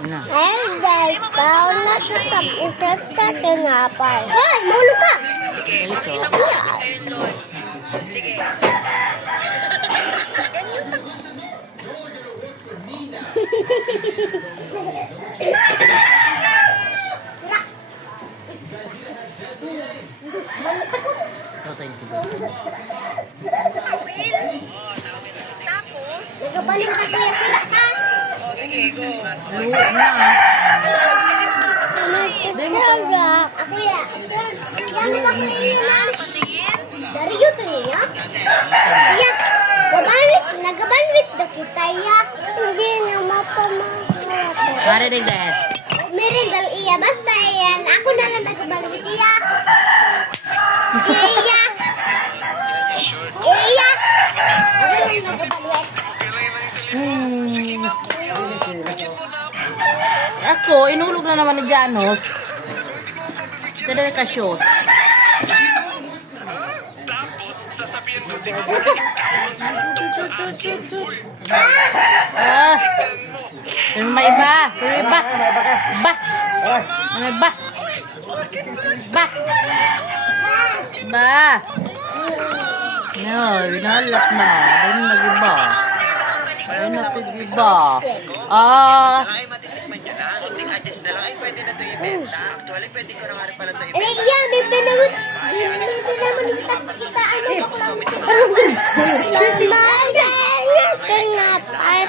Ano? Ayun guys, baon na siya sa isa't sa tinapay. Hoy, mulo ka! Ganito. Tatayin ko ba? Nagabalik ka kaya sila ka. Luwa na. Ako ya. Gamit ako niya na. Dari yun to niya. Ya. Nagabanwit na kita ya. Hindi na mapamahal. Marinig dahil. Meringal iya. Basta yan. Ako na lang nagabanwit iya. Iya. Iya. Ako lang nagabanwit. Ako, inulog na naman ni Janos. Ito na ka-shoot. Ah! Ano ba iba? Ano iba? Ba? Ano ba? Ba? Ba? No, winalap na. Ano nag-iba? Ano nag-iba? Ah! Ay, matitikman nyo na. Kunting adjust na lang. Ay, pwede na ito ibenta. Actually, pwede ko na nga rin pala ito ibenta. Iya, may pinawit. Kita ano ba? Sama ka na. Tinapay.